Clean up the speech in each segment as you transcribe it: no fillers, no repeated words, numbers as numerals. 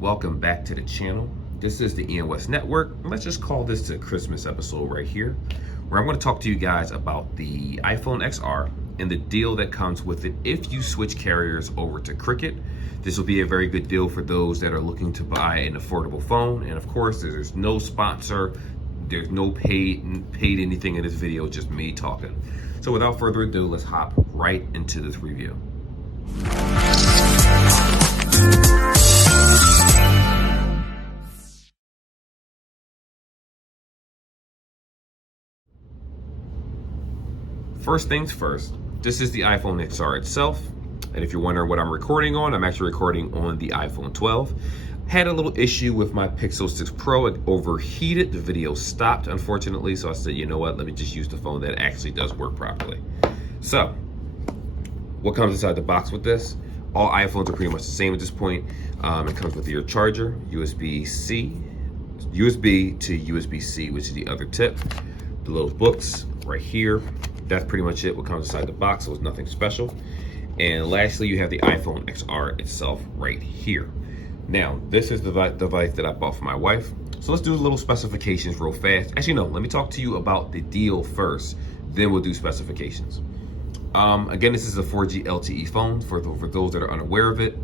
welcome back to the channel. This is the Ian West Network. Let's just call this the Christmas episode right here, where I'm going to talk to you guys about the iPhone XR and the deal that comes with it if you switch carriers over to Cricket. This will be a very good deal for those that are looking to buy an affordable phone. And of course, there's no sponsor, there's no paid anything in this video, just me talking. So without further ado, let's hop right into this review. First things first, this is the iPhone XR itself. And if you're wondering what I'm recording on, I'm actually recording on the iPhone 12. Had a little issue with my Pixel 6 Pro. It overheated, the video stopped, unfortunately. So I said, you know what, let me just use the phone that actually does work properly. So, what comes inside the box with this? All iPhones are pretty much the same at this point. It comes with your charger, USB-C, USB to USB-C, which is the other tip. The little books right here. That's pretty much it, what comes inside the box, so it's nothing special. And lastly, you have the iPhone XR itself right here. Now, this is the device that I bought for my wife. So let's do a little specifications real fast. Actually, no, let me talk to you about the deal first, then we'll do specifications. Again, this is a 4G LTE phone for those that are unaware of it.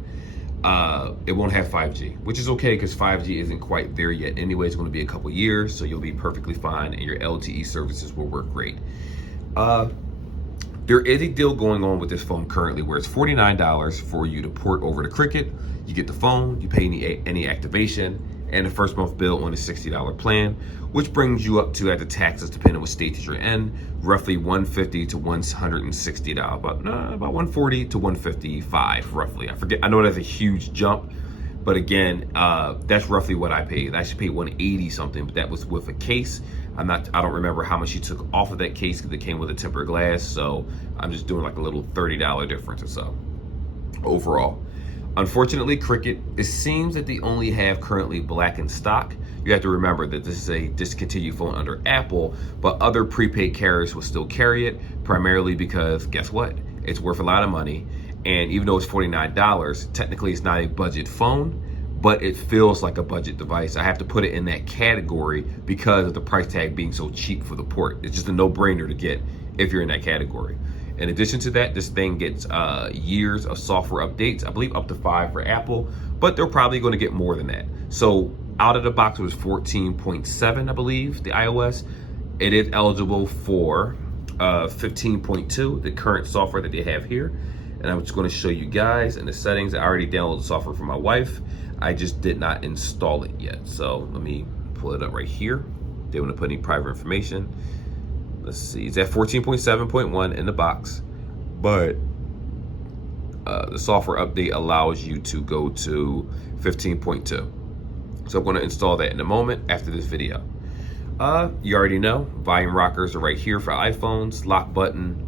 It won't have 5G, which is okay because 5G isn't quite there yet. Anyway, it's going to be a couple years, so you'll be perfectly fine and your LTE services will work great. There is a deal going on with this phone currently where it's $49 for you to port over to Cricket. You get the phone, you pay any activation, and the first month bill on a $60 plan, which brings you up to, at the taxes, depending on what state that you're in, roughly $150 to $160, about 140 to 155, roughly. I forget. I know that's a huge jump, but again, that's roughly what I paid. I should pay 180 something, but that was with a case. I don't remember how much she took off of that case because it came with a tempered glass. So I'm just doing like a little $30 difference or so overall. Unfortunately, Cricket, it seems that they only have currently black in stock. You have to remember that this is a discontinued phone under Apple, but other prepaid carriers will still carry it, primarily because guess what? It's worth a lot of money. And even though it's $49, technically it's not a budget phone, but it feels like a budget device. I have to put it in that category because of the price tag being so cheap for the port. It's just a no-brainer to get if you're in that category. In addition to that, this thing gets years of software updates, I believe up to 5 for Apple, but they're probably going to get more than that. So out of the box, it was 14.7, I believe, the iOS. It is eligible for 15.2, the current software that they have here. And I'm just going to show you guys in the settings. I already downloaded the software for my wife. I just did not install it yet. So let me pull it up right here. They want to put any private information. Let's see, it's at 14.7.1 in the box, but the software update allows you to go to 15.2. So I'm going to install that in a moment after this video. You already know, volume rockers are right here for iPhones, lock button,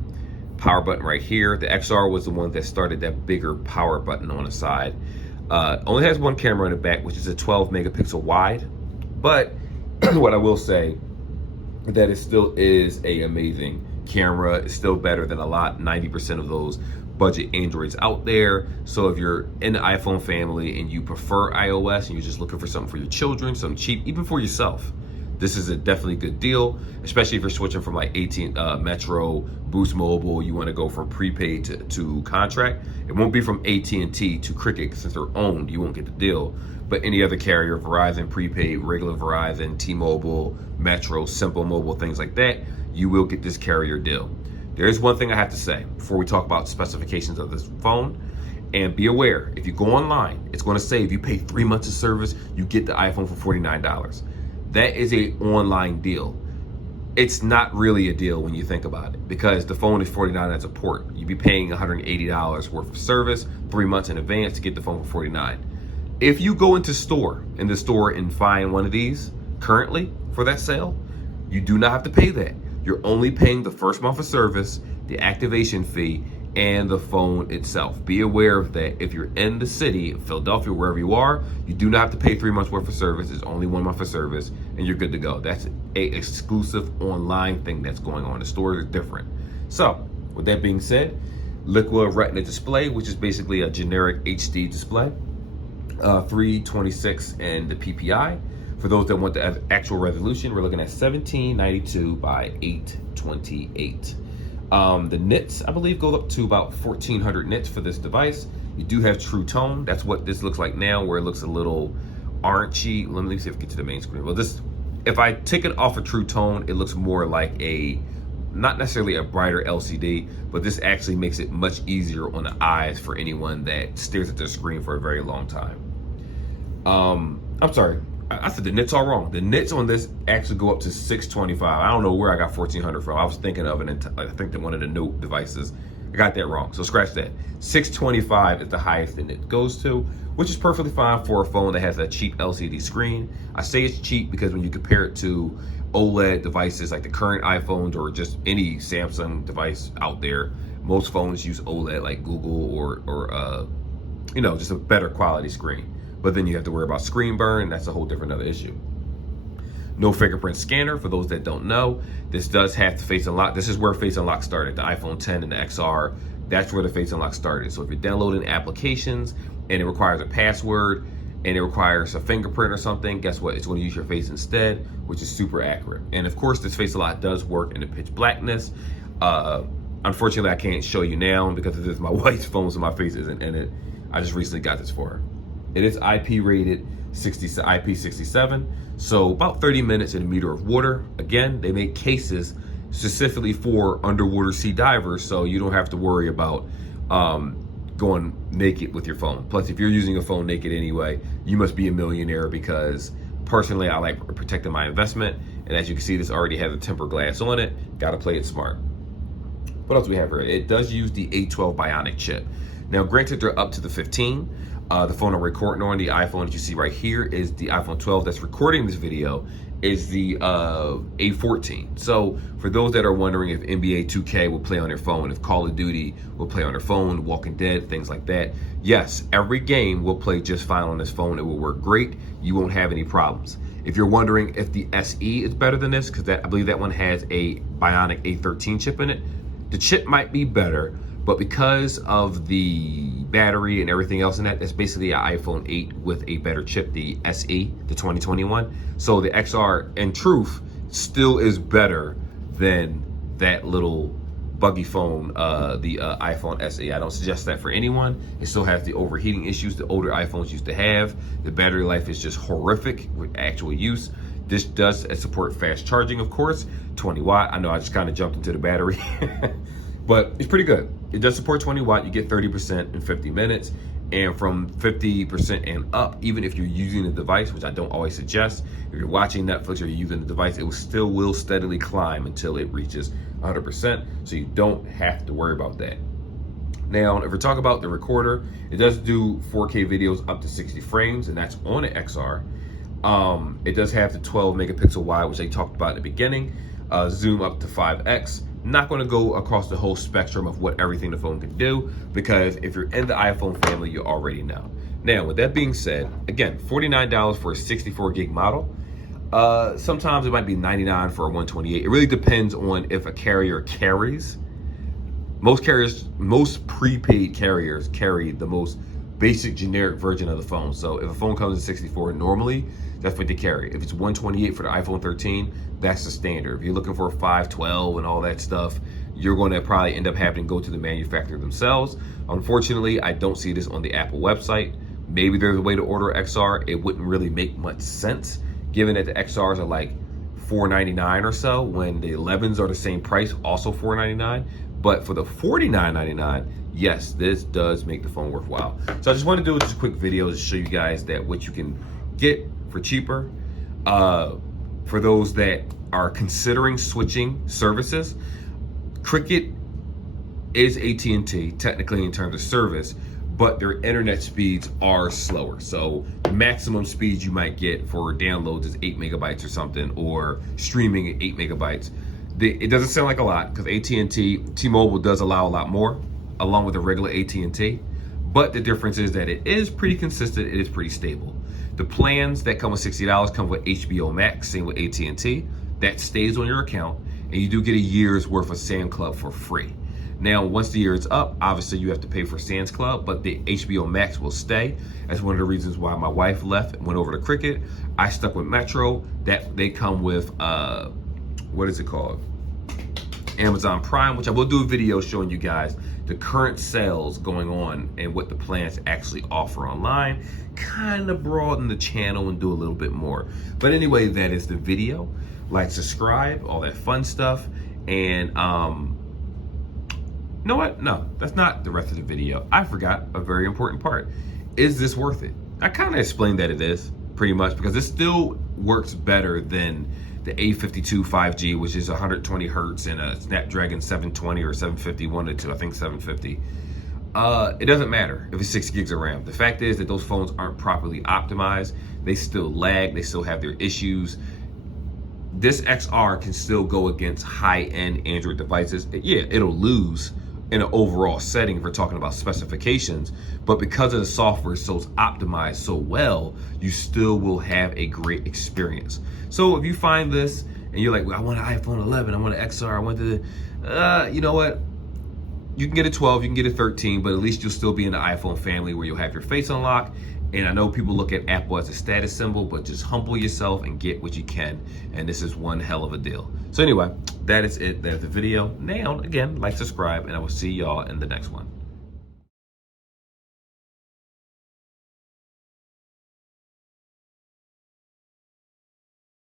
power button right here. The XR was the one that started that bigger power button on the side. Only has one camera in the back, which is a 12 megapixel wide, but what I will say that it still is a amazing camera. It's still better than a lot, 90% of those budget Androids out there. So if you're in the iPhone family and you prefer iOS and you're just looking for something for your children, something cheap, even for yourself, this is a definitely good deal, especially if you're switching from like Metro, Boost Mobile, you want to go from prepaid to contract. It won't be from AT&T to Cricket since they're owned, you won't get the deal. But any other carrier, Verizon, prepaid, regular Verizon, T-Mobile, Metro, Simple Mobile, things like that, you will get this carrier deal. There is one thing I have to say before we talk about specifications of this phone. And be aware, if you go online, it's going to say if you pay 3 months of service, you get the iPhone for $49. That is a online deal. It's not really a deal when you think about it because the phone is $49 as a port. You'd be paying $180 worth of service 3 months in advance to get the phone for $49. If you go into the store and find one of these currently for that sale, you do not have to pay that. You're only paying the first month of service, the activation fee, and the phone itself. Be aware of that. If you're in the city, Philadelphia, wherever you are, you do not have to pay 3 months worth of service. It's only 1 month of service and you're good to go. That's an exclusive online thing that's going on. The stores are different. So with that being said, Liquid Retina display, which is basically a generic HD display. 326 and the PPI. For those that want the actual resolution, we're looking at 1792 by 828. The nits, I believe, go up to about 1400 nits for this device. You do have true tone. That's what this looks like now, where it looks a little orangey. Let me see if I get to the main screen. Well, this, if I take it off of true tone, it looks more like a, not necessarily a brighter LCD, but this actually makes it much easier on the eyes for anyone that stares at their screen for a very long time. I'm sorry, I said the nits are wrong. The nits on this actually go up to 625. I don't know where I got 1400 from. I was thinking of it, I think that one of the Note devices. I got that wrong, so scratch that. 625 is the highest that it goes to, which is perfectly fine for a phone that has a cheap LCD screen. I say it's cheap because when you compare it to OLED devices like the current iPhones or just any Samsung device out there, most phones use OLED like Google or you know, just a better quality screen. But then you have to worry about screen burn, and that's a whole different other issue. No fingerprint scanner, for those that don't know. This does have to face unlock. This is where face unlock started, the iPhone 10 and the XR. That's where the face unlock started. So if you're downloading applications and it requires a password and it requires a fingerprint or something, guess what? It's going to use your face instead, which is super accurate. And of course, this face unlock does work in the pitch blackness. Unfortunately, I can't show you now because this is my wife's phone, so my face isn't in it. I just recently got this for her. It is IP rated IP67, so about 30 minutes in a meter of water. Again, they make cases specifically for underwater sea divers, so you don't have to worry about going naked with your phone. Plus, if you're using a phone naked anyway, you must be a millionaire, because personally, I like protecting my investment. And as you can see, this already has a tempered glass on it. Got to play it smart. What else do we have here? It does use the A12 Bionic chip. Now, granted, they're up to the 15. The phone I'm recording on, the iPhone that you see right here, is the iPhone 12 that's recording this video, is the A14. So for those that are wondering if NBA 2K will play on their phone, if Call of Duty will play on their phone, Walking Dead, things like that, yes, every game will play just fine on this phone. It will work great. You won't have any problems. If you're wondering if the SE is better than this, because I believe that one has a Bionic A13 chip in it, the chip might be better, but because of the battery and everything else in that, that's basically an iPhone 8 with a better chip, the SE, the 2021. So the XR, in truth, still is better than that little buggy phone, the iPhone SE. I don't suggest that for anyone. It still has the overheating issues the older iPhones used to have. The battery life is just horrific with actual use. This does support fast charging, of course, 20 watt. I know I just kind of jumped into the battery, but it's pretty good. It does support 20 watt. You get 30% in 50 minutes. And from 50% and up, even if you're using the device, which I don't always suggest, if you're watching Netflix or you're using the device, it will steadily climb until it reaches 100%. So you don't have to worry about that. Now, if we're talking about the recorder, it does do 4K videos up to 60 frames, and that's on an XR. It does have the 12 megapixel wide, which I talked about in the beginning. Zoom up to 5x. Not going to go across the whole spectrum of what everything the phone can do, because if you're in the iPhone family, you already know. Now, with that being said, again, $49 for a 64 gig model. Sometimes it might be $99 for a 128. It really depends on if a carrier carries. Most prepaid carriers carry the most basic generic version of the phone. So if a phone comes in 64 normally, that's what they carry. If it's 128 for the iPhone 13, that's the standard. If you're looking for a 512 and all that stuff, you're going to probably end up having to go to the manufacturer themselves. Unfortunately, I don't see this on the Apple website. Maybe there's a way to order XR. It wouldn't really make much sense, given that the XRs are like $499 or so, when the 11s are the same price, also $499. But for the $49.99, yes, this does make the phone worthwhile. So I just want to do just a quick video to show you guys that what you can get for cheaper. For those that are considering switching services, Cricket is AT&T technically in terms of service, but their internet speeds are slower. So the maximum speed you might get for downloads is 8 megabytes or something, or streaming at 8 megabytes. It doesn't sound like a lot, because AT&T, T-Mobile does allow a lot more, along with the regular AT&T. But the difference is that it is pretty consistent. It is pretty stable. The plans that come with $60 come with HBO Max, same with AT&T. That stays on your account, and you do get a year's worth of Sam Club for free. Now, once the year is up, obviously you have to pay for Sam's Club, but the HBO Max will stay. That's one of the reasons why my wife left and went over to Cricket. I stuck with Metro. That they come with, what is it called? Amazon Prime, which I will do a video showing you guys the current sales going on and what the plans actually offer online. Kind of broaden the channel and do a little bit more. But anyway, that is the video. Like, subscribe, all that fun stuff. And you know what? No, that's not the rest of the video. I forgot a very important part. Is this worth it? I kind of explained that it is, pretty much, because it still works better than the A52 5G, which is 120 hertz and a Snapdragon 720 or 750, one or two, I think 750. It doesn't matter if it's 6 gigs of RAM. The fact is that those phones aren't properly optimized. They still lag, they still have their issues. This XR can still go against high-end Android devices. Yeah, it'll lose in an overall setting if we're talking about specifications, but because of the software so optimized so well, you still will have a great experience. So if you find this and you're like, well, I want an iPhone 11, I want an XR, I want the, you know what? You can get a 12, you can get a 13, but at least you'll still be in the iPhone family where you'll have your face unlocked. And I know people look at Apple as a status symbol, but just humble yourself and get what you can. And this is one hell of a deal. So anyway, that is it. That's the video. Now, again, like, subscribe, and I will see y'all in the next one.